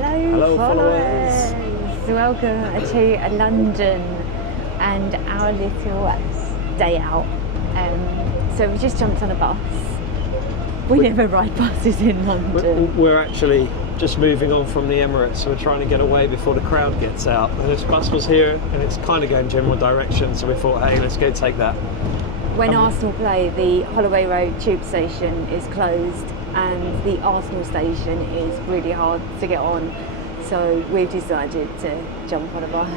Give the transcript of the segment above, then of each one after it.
Hello followers. Welcome to London and our little day out. So we just jumped on a bus. We never ride buses in London. We're actually just moving on from the Emirates, so we're trying to get away before the crowd gets out. And this bus was here and it's kind of going general direction, so we thought, hey, let's go take that. When Arsenal play, the Holloway Road tube station is closed and the Arsenal station is really hard to get on. So we've decided to jump on a bus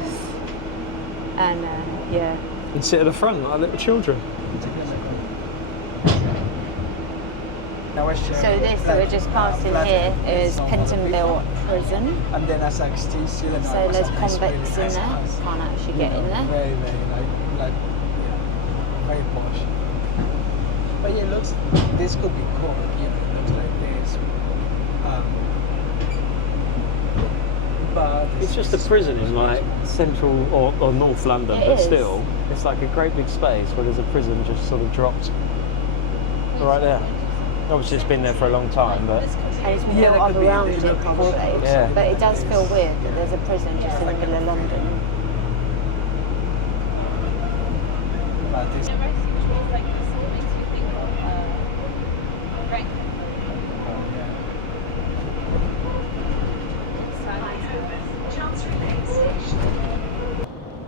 and And sit at the front like little children. So this that we're just passing here is Pentonville Prison. And then as like still So there's convicts in there. Can't actually get in there. Very very posh. But yeah, it looks, this could be cool. You know, it looks like this. But It's just a prison in like central or North London, It but is. still, it's like a great big space where there's a prison just sort of dropped right there. Obviously, it's been there for a long time, but And it's Yeah, built that up could be- around it it look probably. Yeah. But it does feel weird that there's a prison just in the middle of London. but this.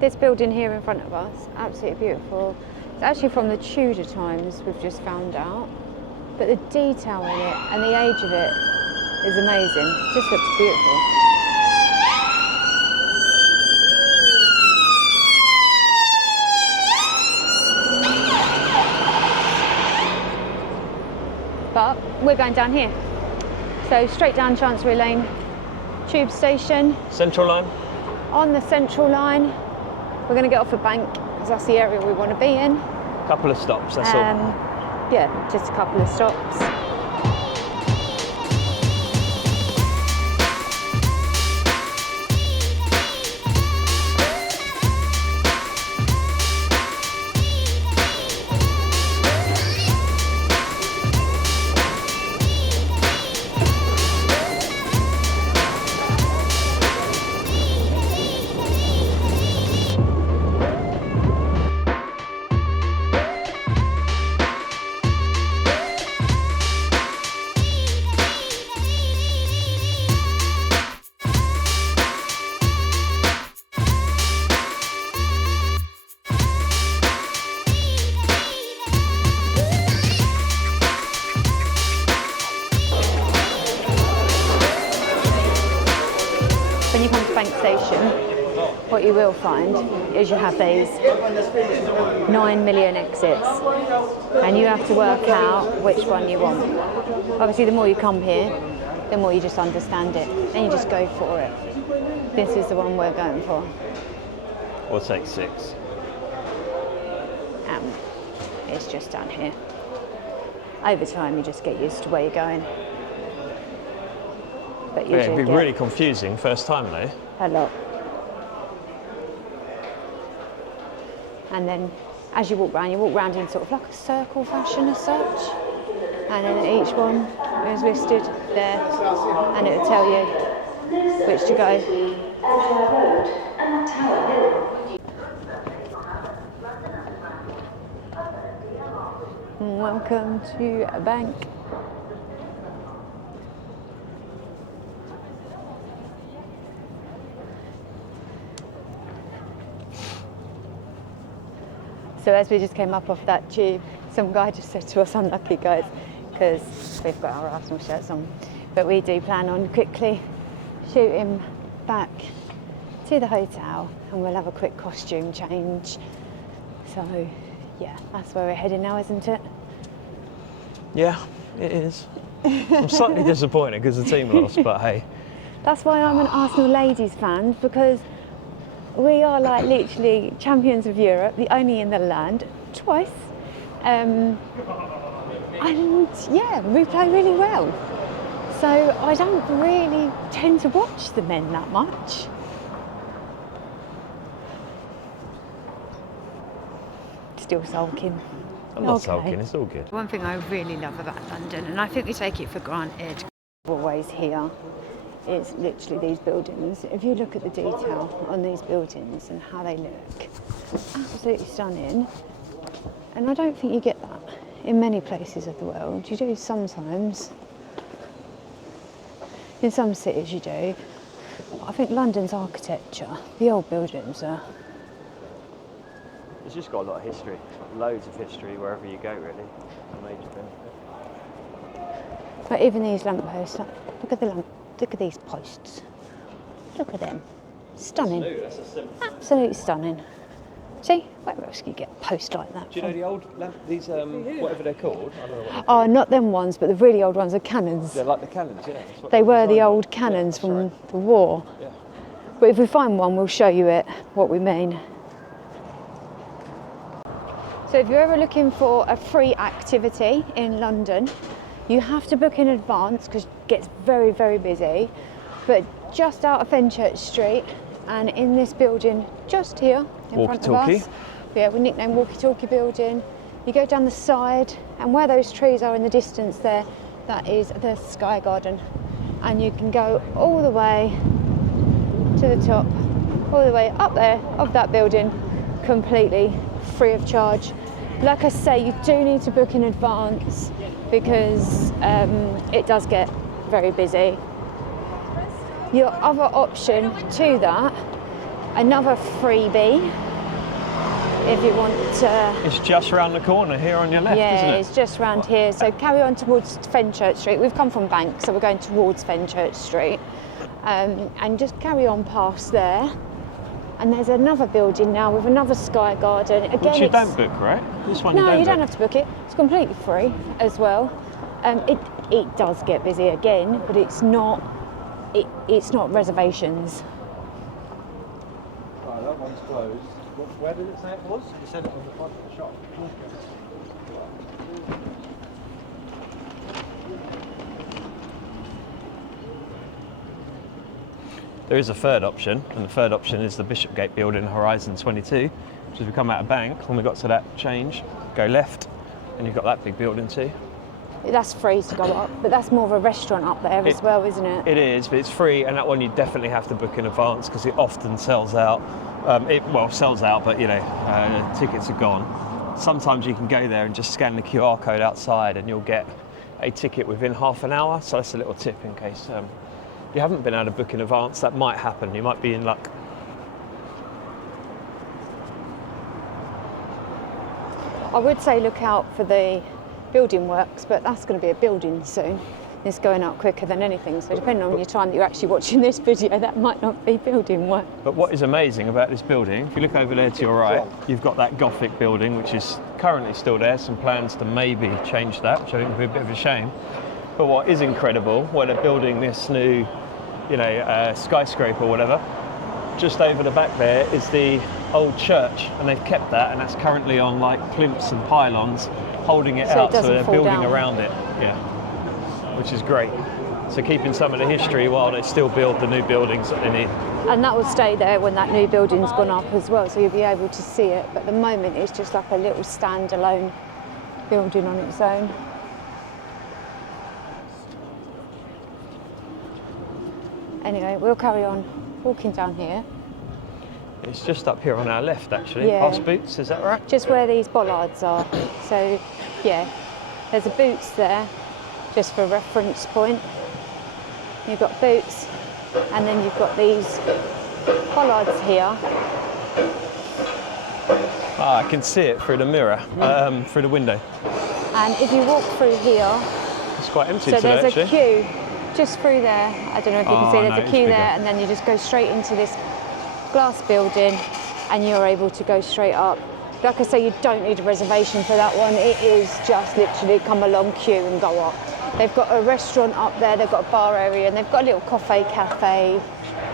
This building here in front of us, absolutely beautiful. It's actually from the Tudor times, we've just found out. But the detail in it and the age of it is amazing. It just looks beautiful. But we're going down here. So straight down Chancery Lane tube station. Central Line. On the Central Line, we're going to get off a bank because that's the area we want to be in. Couple of stops, that's all. Yeah, just a couple of stops. When you come to Bank Station, what you will find is you have these 9 million exits and you have to work out which one you want. Obviously, the more you come here, the more you just understand it and you just go for it. This is the one we're going for. We'll take 6. It's just down here. Over time, you just get used to where you're going. But you Yeah, do it'd be get really confusing first time though. a lot. And then as you walk round in sort of like a circle fashion as such. And then each one is listed there and it'll tell you which to go. Welcome to a bank. So as we just came up off that tube, some guy just said to us, unlucky guys, because we've got our Arsenal shirts on, but we do plan on quickly shooting back to the hotel and we'll have a quick costume change. So yeah, that's where we're heading now, isn't it? Yeah, it is. I'm slightly disappointed because the team lost, but hey. That's why I'm an Arsenal ladies fan, because we are like literally champions of Europe, the only in the land, twice. And yeah, we play really well. So I don't really tend to watch the men that much. Still sulking. I'm not Okay. sulking, it's all good. One thing I really love about London, and I think we take it for granted, always here, is literally these buildings. If you look at the detail on these buildings and how they look, absolutely stunning. And I don't think you get that in many places of the world. You do sometimes. In some cities you do. But I think London's architecture, the old buildings are... It's just got a lot of history. It's got loads of history wherever you go, really. A major benefit. But even these lampposts, look at the look at these posts. Look at them. Stunning. That's a simple. Absolutely stunning. See, where else can you get a post like that Do you know from? the old these whatever they're called? I don't know what Oh, not them ones, but the really old ones are cannons. they're like the cannons, yeah. That's what They were the designed old them. cannons Yeah, from that's right. the war. Yeah. But if we find one, we'll show you it, what we mean. So if you're ever looking for a free activity in London, you have to book in advance because it gets very, very busy. But just out of Fenchurch Street and in this building just here in front of Walkie-talkie. us, yeah, we nicknamed Walkie-talkie building. You go down the side and where those trees are in the distance there, that is the Sky Garden. And you can go all the way to the top, all the way up there of that building, completely free of charge. Like I say, you do need to book in advance because it does get very busy. Your other option to that, another freebie, if you want to... It's just round the corner here on your left, Yeah, isn't it? it's just round here. So carry on towards Fenchurch Street. We've come from Bank, so we're going towards Fenchurch Street. And just carry on past there. And there's another building now with another Sky Garden. Again, Which you it's- don't book, right? This one No, you you don't don't have to book it. It's completely free as well. It does get busy again, but it's not reservations. Oh, that one's closed. Where did it say it was? You said it on the front of the shop. There is a third option, and the third option is the Bishopgate building, Horizon 22, which as we come out of Bank, when we got to that change, go left, and you've got that big building too. That's free to go up, but that's more of a restaurant up there as well, isn't it? It is, but it's free, and that one you definitely have to book in advance because it often sells out. Sells out, but tickets are gone. Sometimes you can go there and just scan the QR code outside, and you'll get a ticket within half an hour. So that's a little tip in case you haven't been able to book in advance. That might happen. You might be in luck. I would say look out for the building works, but that's going to be a building soon. It's going up quicker than anything, so depending on your time that you're actually watching this video, that might not be building work. But what is amazing about this building, if you look over there to your right, you've got that Gothic building, which is currently still there. Some plans to maybe change that, which I think would be a bit of a shame. But what is incredible, where they're building this new, skyscraper or whatever, just over the back there is the old church, and they've kept that, and that's currently on like plinths and pylons, holding it So it out, so doesn't they're fall building down. around it. Yeah, which is great. So keeping some of the history while they still build the new buildings that they need. And that will stay there when that new building's gone up as well, so you'll be able to see it. But at the moment, it's just like a little standalone building on its own. Anyway, we'll carry on walking down here. It's just up here on our left, actually. Yeah. Past Boots, is that right? Just where these bollards are. So, yeah, there's a Boots there, just for reference point. You've got Boots, and then you've got these bollards here. I can see it through the mirror, through the window. And if you walk through here, It's quite empty so today, there's a actually. queue just through there. I don't know if you can see, no, there's a it's queue bigger. there, and then you just go straight into this glass building, and you're able to go straight up. Like I say, you don't need a reservation for that one. It is just literally come along queue and go up. They've got a restaurant up there, they've got a bar area, and they've got a little cafe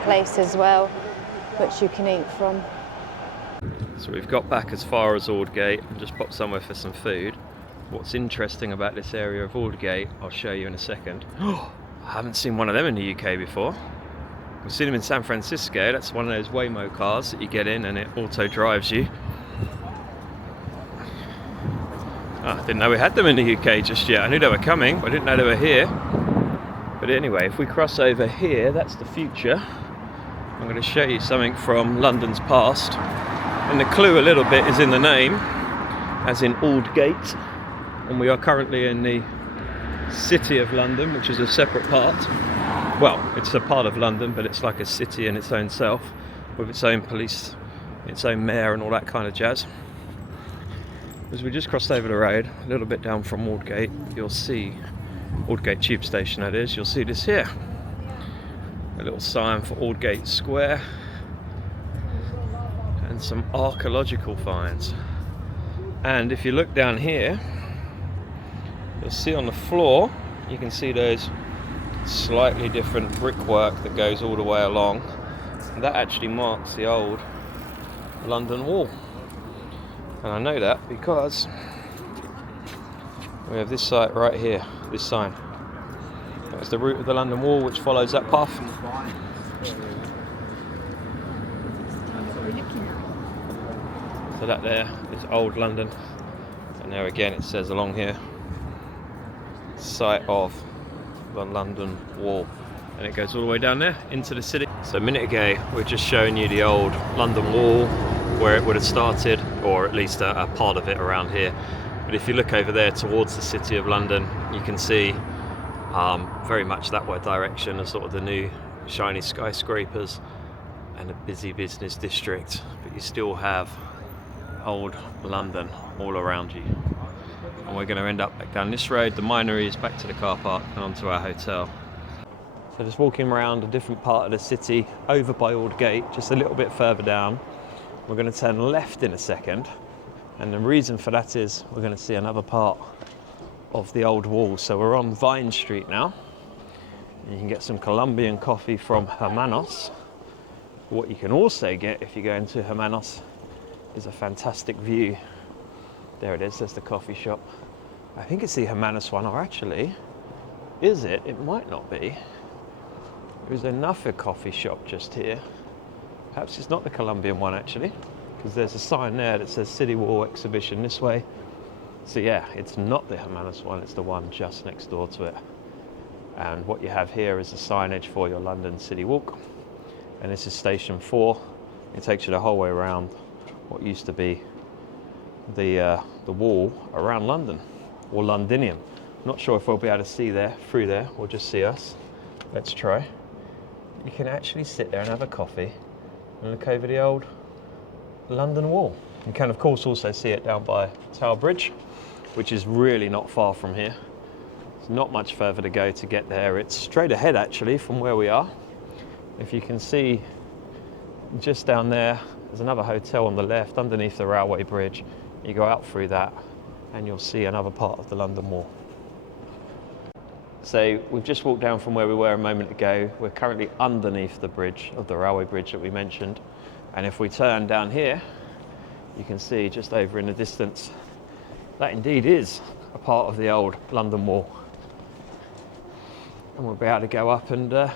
place as well, which you can eat from. So we've got back as far as Aldgate and just popped somewhere for some food. What's interesting about this area of Aldgate, I'll show you in a second. I haven't seen one of them in the UK before. We've seen them in San Francisco. That's one of those Waymo cars that you get in and it auto drives you. I didn't know we had them in the UK just yet. I knew they were coming, but I didn't know they were here. But But anyway, if we cross over here, that's the future. I'm going to show you something from London's past. And the clue a little bit is in the name, as in Aldgate. And we are currently in the City of London, which is a separate part. Well, it's a part of London, but it's like a city in its own self, with its own police, its own mayor and all that kind of jazz. As we just crossed over the road, a little bit down from Aldgate, you'll see, Aldgate Tube Station that is, you'll see this here. A little sign for Aldgate Square. And some archaeological finds. And if you look down here, you'll see on the floor, you can see those slightly different brickwork that goes all the way along. And that actually marks the old London Wall. And I know that because we have this site right here, this sign. That's the route of the London Wall, which follows that path. So that there is old London. And there again it says along here, site of the London Wall, and it goes all the way down there into the city. So a minute ago we're just showing you the old London Wall, where it would have started, or at least a part of it around here. But if you look over there towards the City of London, you can see very much that way direction as sort of the new shiny skyscrapers and a busy business district, but you still have old London all around you. And we're going to end up back down this road, the Minories, back to the car park and onto our hotel. So just walking around a different part of the city, over by Aldgate, just a little bit further down. We're going to turn left in a second, and the reason for that is we're going to see another part of the old wall. So we're on Vine Street now. You can get some Colombian coffee from Hermanos. What you can also get if you go into Hermanos is a fantastic view. There it is, there's the coffee shop. I think it's the Hermanos one, or actually, is it? It might not be. There's another coffee shop just here. Perhaps it's not the Colombian one actually, because there's a sign there that says City Wall Exhibition this way. So yeah, it's not the Hermanos one, it's the one just next door to it. And what you have here is the signage for your London City Walk. And this is station 4. It takes you the whole way around what used to be the wall around London, or Londinium. Not sure if we'll be able to see there, through there, or just see us. Let's try. You can actually sit there and have a coffee and look over the old London Wall. You can of course also see it down by Tower Bridge, which is really not far from here. It's not much further to go to get there. It's straight ahead actually from where we are. If you can see just down there, there's another hotel on the left underneath the railway bridge. You go out through that and you'll see another part of the London Wall. So we've just walked down from where we were a moment ago. We're currently underneath the bridge, of the railway bridge that we mentioned. And if we turn down here, you can see just over in the distance, that indeed is a part of the old London Wall. And we'll be able to go up and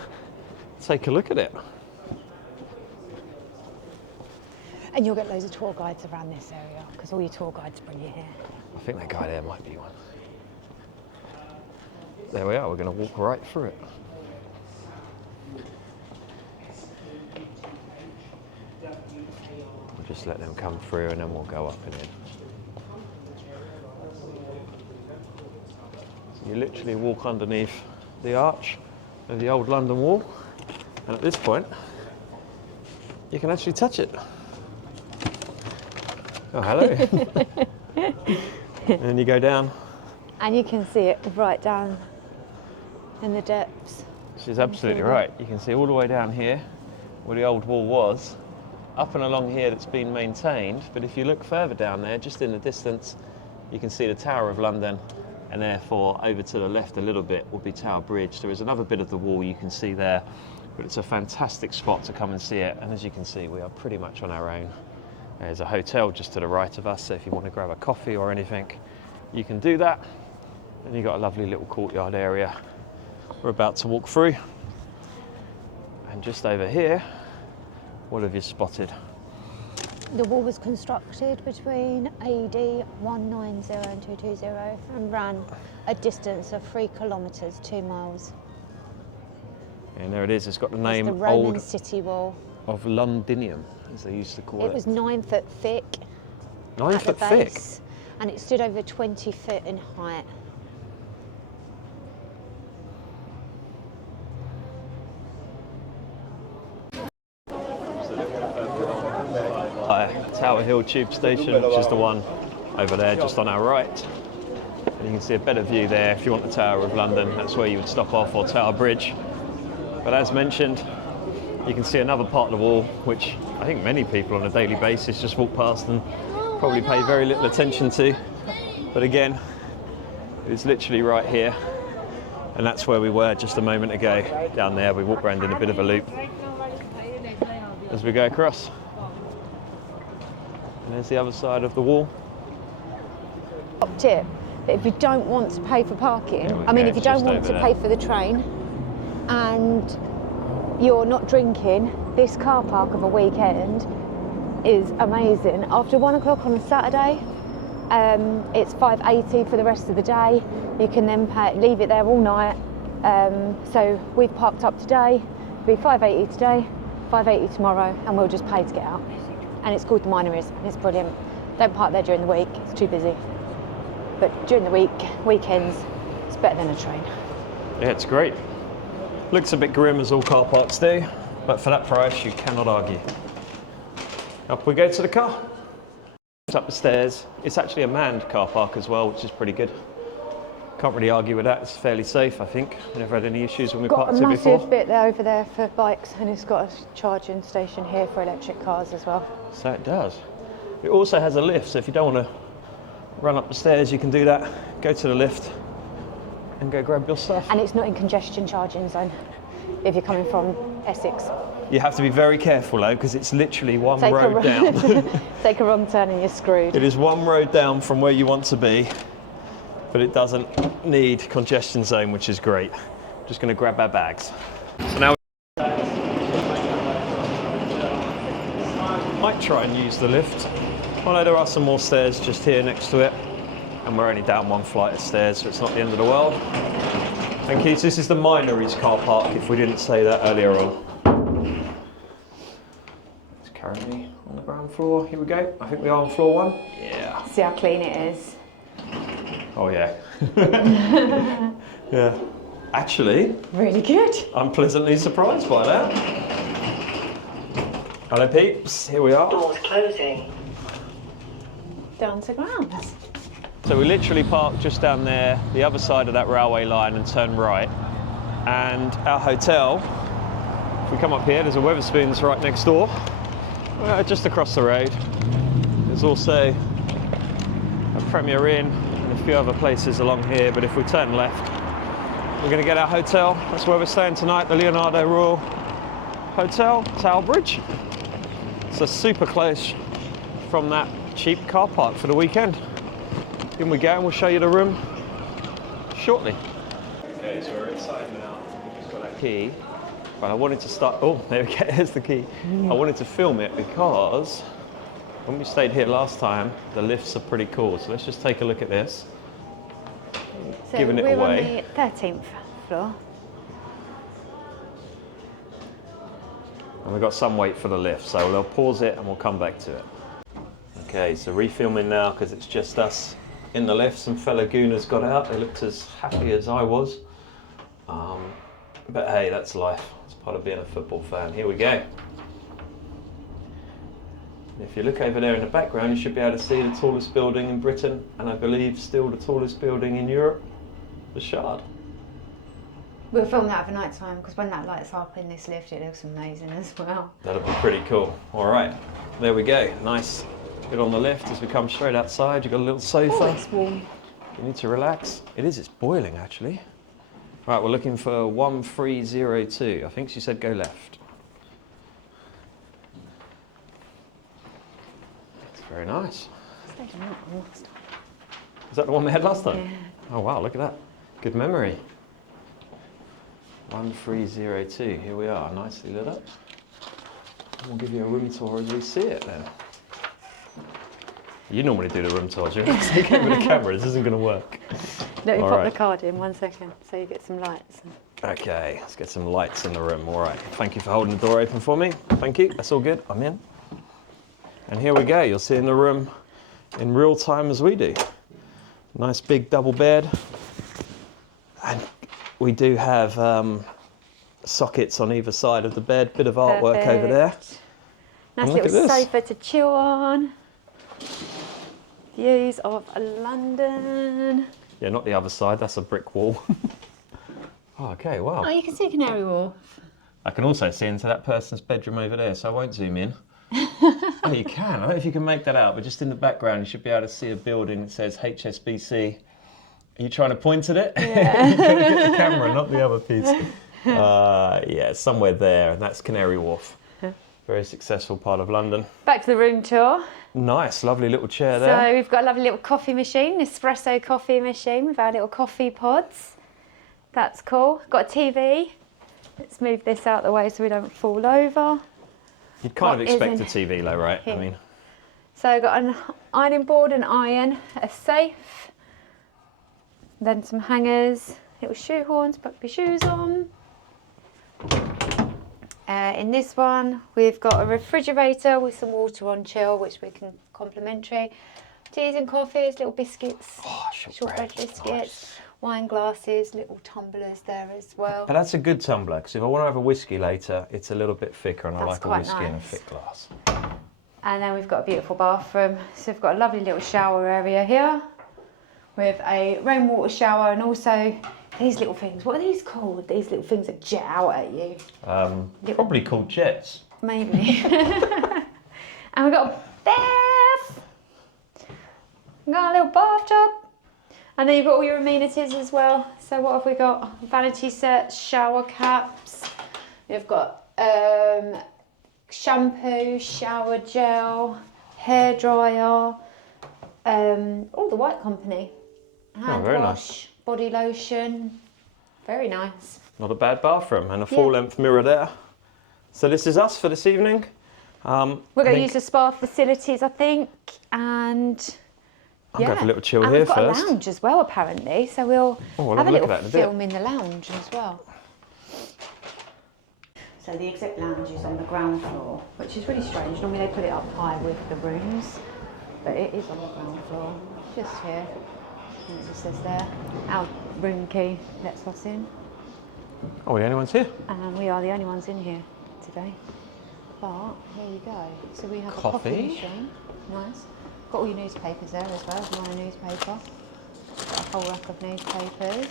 take a look at it. And you'll get loads of tour guides around this area, because all your tour guides bring you here. I think that guy there might be one. There we are, we're going to walk right through it. We'll just let them come through and then we'll go up and in. So you literally walk underneath the arch of the old London Wall, and at this point you can actually touch it. Oh, hello. And then you go down. And you can see it right down in the depths. She's absolutely right. You can see all the way down here where the old wall was, up and along here that's been maintained. But if you look further down there, just in the distance, you can see the Tower of London, and therefore over to the left a little bit will be Tower Bridge. There is another bit of the wall you can see there, but it's a fantastic spot to come and see it. And as you can see, we are pretty much on our own. There's a hotel just to the right of us, so if you want to grab a coffee or anything, you can do that. And you've got a lovely little courtyard area we're about to walk through. And just over here, what have you spotted? The wall was constructed between AD 190 and 220 and ran a distance of 3 kilometres, 2 miles. And there it is. It's got the It's name the Roman Old city wall. of Londinium, as they used to call it. It was 9 foot thick 9 at foot the thick. base, and it stood over 20 foot in height. Tower Hill Tube Station, which is the one over there just on our right. And you can see a better view there if you want the Tower of London. That's where you would stop off, or Tower Bridge. But as mentioned, you can see another part of the wall, which I think many people on a daily basis just walk past and probably pay very little attention to. But again, it's literally right here. And that's where we were just a moment ago. Down there, we walked around in a bit of a loop as we go across. And there's the other side of the wall. Top tip, that if you don't want to pay for parking, There we I mean, go, if you it's don't just want over to there. pay for the train and you're not drinking, this car park of a weekend is amazing. After 1 o'clock on a Saturday, it's $5.80 for the rest of the day. You can then leave it there all night. So we've parked up today, it'll be $5.80 today, $5.80 tomorrow, and we'll just pay to get out. And it's called the Minories, and it's brilliant. Don't park there during the week, it's too busy. But during the weekends, it's better than a train. Yeah, it's great. Looks a bit grim, as all car parks do, but for that price, you cannot argue. Up we go to the car. Up the stairs. It's actually a manned car park as well, which is pretty good. Can't really argue with that. It's fairly safe, I think. We never had any issues when we Got parked a it massive before. bit there over there for bikes, and it's got a charging station here for electric cars as well. So it does. It also has a lift, so if you don't want to run up the stairs, you can do that. Go to the lift and go grab your stuff. And it's not in congestion charging zone if you're coming from Essex. You have to be very careful though, because it's literally one Take a road down. Take a wrong turn and you're screwed. It is one road down from where you want to be, but it doesn't need congestion zone, which is great. Just going to grab our bags. So now might try and use the lift. Although there are some more stairs just here next to it, and we're only down one flight of stairs, so it's not the end of the world. Thank you. So this is the Minories car park, if we didn't say that earlier on. It's currently on the ground floor. Here we go. I think we are on floor 1. Yeah. See how clean it is. Oh yeah. Yeah. Actually, Really good. I'm pleasantly surprised by that. Hello peeps, here we are. Doors closing. Down to ground. So we literally parked just down there, the other side of that railway line, and turn right. And our hotel, if we come up here, there's a Wetherspoons right next door, just across the road. There's also a Premier Inn and a few other places along here, but if we turn left, we're going to get our hotel. That's where we're staying tonight, the Leonardo Royal Hotel, Tower Bridge. So super close from that cheap car park for the weekend. In we go, and we'll show you the room shortly. Okay, so we're inside now. We've got that key, but I wanted to start. Oh, there we go. There's the key. I wanted to film it because when we stayed here last time, the lifts are pretty cool. So let's just take a look at this. So Giving it we're away. on the 13th floor. And we've got some wait for the lift, so we'll pause it and we'll come back to it. Okay, so refilming now because it's just us in the lift. Some fellow Gooners got out. They looked as happy as I was. But hey, that's life. It's part of being a football fan. Here we go. If you look over there in the background, you should be able to see the tallest building in Britain, and I believe still the tallest building in Europe, the Shard. We'll film that over night time because when that lights up in this lift, it looks amazing as well. That'll be pretty cool. All right, there we go. Nice. Bit on the lift as we come straight outside. You've got a little sofa. Oh, it's warm. You need to relax. It is, it's boiling actually. Right, we're looking for 1302. I think she said go left. It's very nice. Stayed on that one last time. Is that the one we had last time? Yeah. Oh wow, look at that. Good memory. 1302, here we are, nicely lit up. And we'll give you a room tour as we see it then. You normally do the room tours, you have to take over the camera, this isn't going to work. Let me All pop right. the card in 1 second so you get some lights. Okay, let's get some lights in the room. All right, thank you for holding the door open for me. Thank you, that's all good, I'm in. And here we go, you're seeing the room in real time as we do. Nice big double bed. And we do have sockets on either side of the bed, bit of artwork over there. Nice look little at this. sofa to chill on. Views of London. Yeah, not the other side, that's a brick wall. Oh, okay, wow. Oh, you can see Canary Wharf. I can also see into that person's bedroom over there, so I won't zoom in. Oh, you can. I don't know if you can make that out, but just in the background, you should be able to see a building that says HSBC. Are you trying to point at it? Yeah. You've got to get the camera, not the other piece. Yeah, somewhere there, and that's Canary Wharf. Very successful part of London. Back to the room tour. Nice, lovely little chair there. So we've got a lovely little coffee machine, espresso coffee machine with our little coffee pods. That's cool. Got a TV. Let's move this out the way so we don't fall over. You'd kind of What expect a isn't TV though, right? here? I mean, So I've got an ironing board, an iron, a safe, then some hangers, little shoehorns, put your shoes on. In this one, we've got a refrigerator with some water on chill, which we can complimentary. Teas and coffees, little biscuits, shortbread biscuits, nice. wine glasses, little tumblers there as well. But that's a good tumbler, because if I want to have a whiskey later, it's a little bit thicker, and I That's like a quite whiskey in a nice. thick glass. And then we've got a beautiful bathroom. So we've got a lovely little shower area here with a rainwater shower, and also these little things. What are these called? These little things that jet out at you. Probably called jets. Maybe. And we've got a bath. We've got a little bathtub. And then you've got all your amenities as well. So what have we got? Vanity sets, shower caps. We've got shampoo, shower gel, hair dryer, all the White Company. Hand very wash, body lotion. Very nice. Not a bad bathroom, and a full-length mirror there. So this is us for this evening. We're going to use the spa facilities, I think, and I'll go for a little chill and here we've got first. a lounge as well, apparently. So we'll we'll have a have a look little at that in a bit. film in the lounge as well. So the exec lounge is on the ground floor, which is really strange. Normally they put it up high with the rooms, but it is on the ground floor, just here. And it just says there, our room key lets us in. Oh, we're the only ones here. And we are the only ones in here today. But here you go. So we have a Coffee. coffee machine. Nice. Got all your newspapers there as well. If you want a newspaper. Got a whole rack of newspapers.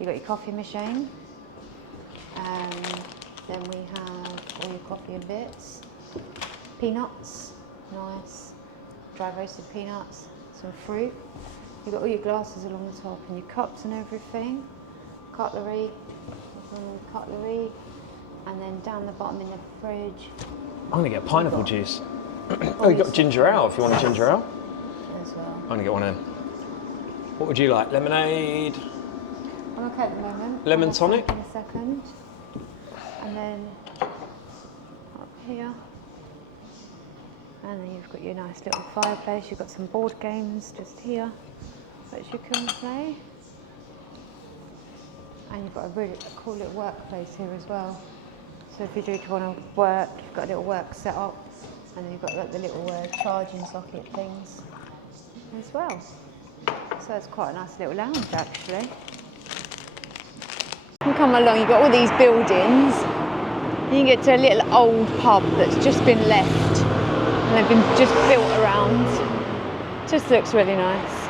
You got your coffee machine. Then we have all your coffee and bits. Peanuts. Nice. Dry roasted peanuts. Some fruit. You've got all your glasses along the top and your cups and everything. Cutlery. Cutlery. And then down the bottom in the fridge. I'm going to get pineapple juice. Oh, you've got ginger ale if you want a ginger ale. As well. I'm going to get one in. What would you like? Lemonade? I'm okay at the moment. Lemon I'll tonic? In a second. And then up here. And then you've got your nice little fireplace. You've got some board games just here, which you can play. And you've got a really cool little workplace here as well. So if you do want to work, you've got a little work set up. And then you've got like the little charging socket things as well. So it's quite a nice little lounge actually. You come along, you've got all these buildings. You can get to a little old pub that's just been left. And they've been just built around. Just looks really nice.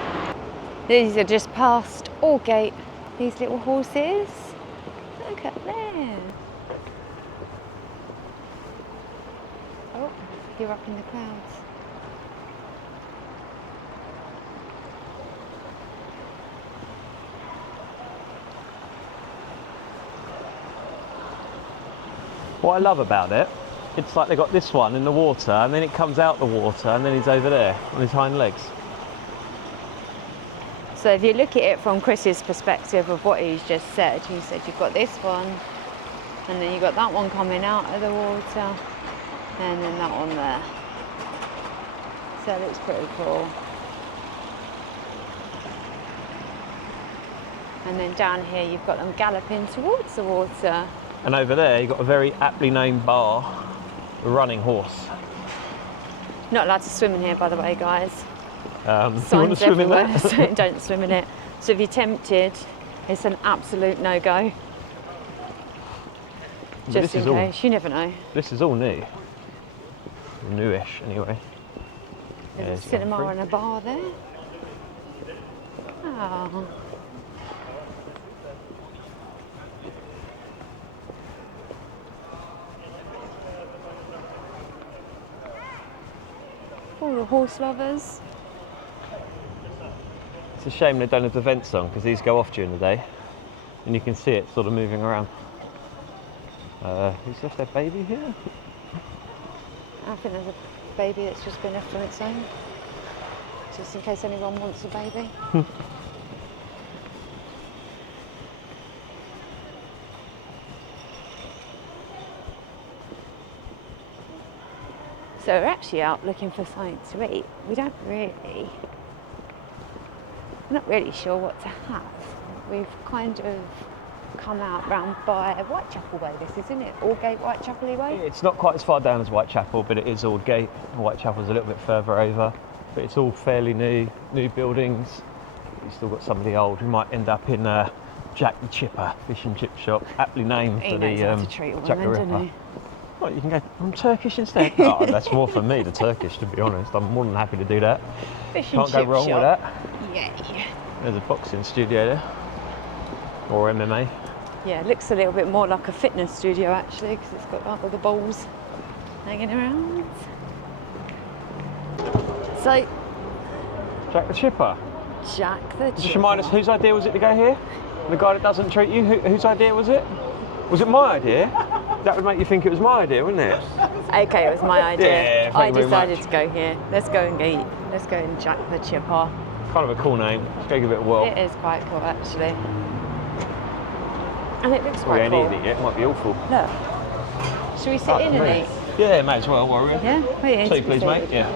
These are just past Aldgate. These little horses. Look at there. Oh, you're up in the clouds. What I love about it, it's like they got this one in the water, and then it comes out the water, and then he's over there on his hind legs. So if you look at it from Chris's perspective of what he's just said, he said you've got this one, and then you've got that one coming out of the water, and then that one there. So it looks pretty cool. And then down here you've got them galloping towards the water. And over there, you've got a very aptly named bar, the Running Horse. Not allowed to swim in here, by the way, guys. You want to Signs swim in everywhere, there? so don't swim in it. So if you're tempted, it's an absolute no-go. But Just this in is case, you never know. This is all new. Newish, anyway. There's There's a cinema Humphrey. and a bar there. Oh. All the horse lovers. It's a shame they don't have the vents on because these go off during the day and you can see it sort of moving around. Who's left their baby here? I think there's a baby that's just been left on its own. Just in case anyone wants a baby. So we're actually out looking for something to eat. We're not really sure what to have. We've kind of come out round by Whitechapel Way, this isn't it? Aldgate Whitechapel Way? It's not quite as far down as Whitechapel, but it is Aldgate. Whitechapel's a little bit further over, but it's all fairly new buildings. You've still got some of the old. We might end up in Jack the Chipper fish and chip shop, aptly named He for knows the how to treat a Jack the woman, Ripper. doesn't he? What, you can go on Turkish instead? Oh, that's more for me, the Turkish, to be honest. I'm more than happy to do that. Fish and Can't go chip wrong shop. with that. Yeah. There's a boxing studio there, or MMA. Yeah, it looks a little bit more like a fitness studio actually, because it's got like all the balls hanging around. So, Jack the Chipper. Jack the Just Chipper. remind us, whose idea was it to go here? The guy that doesn't treat you, whose idea was it? Was it my idea? That would make you think it was my idea, wouldn't it? Okay, it was my idea. Yeah, thank I you very decided much. to go here. Let's go and eat. Let's go and Jack the Chipper. Kind of a cool name. Let's go give it a whirl. It is quite cool actually. And it looks We quite ain't cool. eaten it yet, it might be awful. Look. Should we sit in and eat? Yeah, may as well, Warrior. Yeah? Wait, Tea, please, mate. Yeah,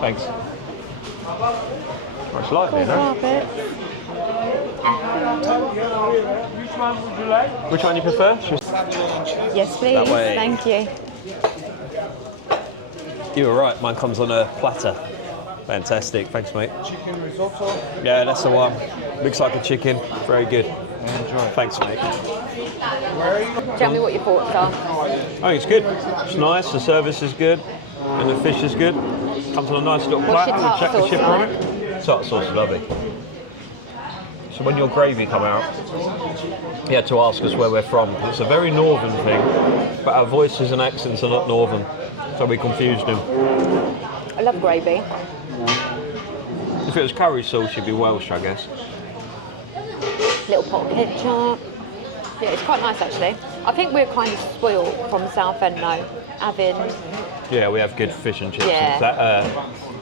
thanks. Much lively, Cool no? carpet. Which one would you like? Which one you prefer? Yes, please. That way. Thank you. You were right, mine comes on a platter. Fantastic, thanks mate. Chicken risotto. Yeah, that's the one. Looks like a chicken, very good. Enjoy. Thanks mate. Tell me what your thoughts are. I think it's good. It's nice, the service is good, and the fish is good. Comes on a nice little What's platter your with tartar Jack the sauce Chipper on like? it. Tartar sauce is lovely. So when your gravy come out, you had to ask us where we're from. It's a very northern thing, but our voices and accents are not northern, so we confused him. I love gravy. If it was curry sauce, you'd be Welsh, I guess. Little pot of ketchup. Yeah, it's quite nice actually. I think we're kind of spoiled from Southend though, having. Yeah, we have good fish and chips. Yeah. That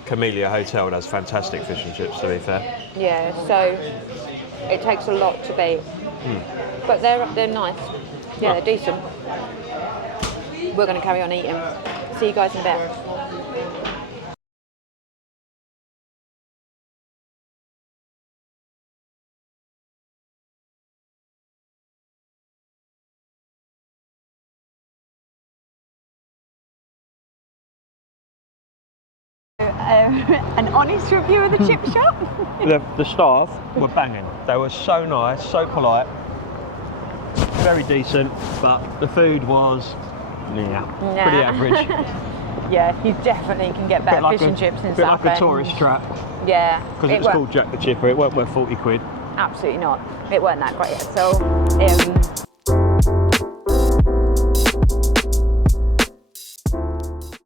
Camellia Hotel does fantastic fish and chips, to be fair. Yeah, so it takes a lot to beat. But they're nice. Yeah, they're decent. We're going to carry on eating. See you guys in a bit. An honest review of the chip shop. The staff were banging. They were so nice, so polite, very decent, but the food was, pretty average. Yeah, you definitely can get better fish and chips in bit like Southend. a tourist trap, Yeah, because it was called Jack the Chipper. It weren't worth 40 quid. Absolutely not. It weren't that great at all.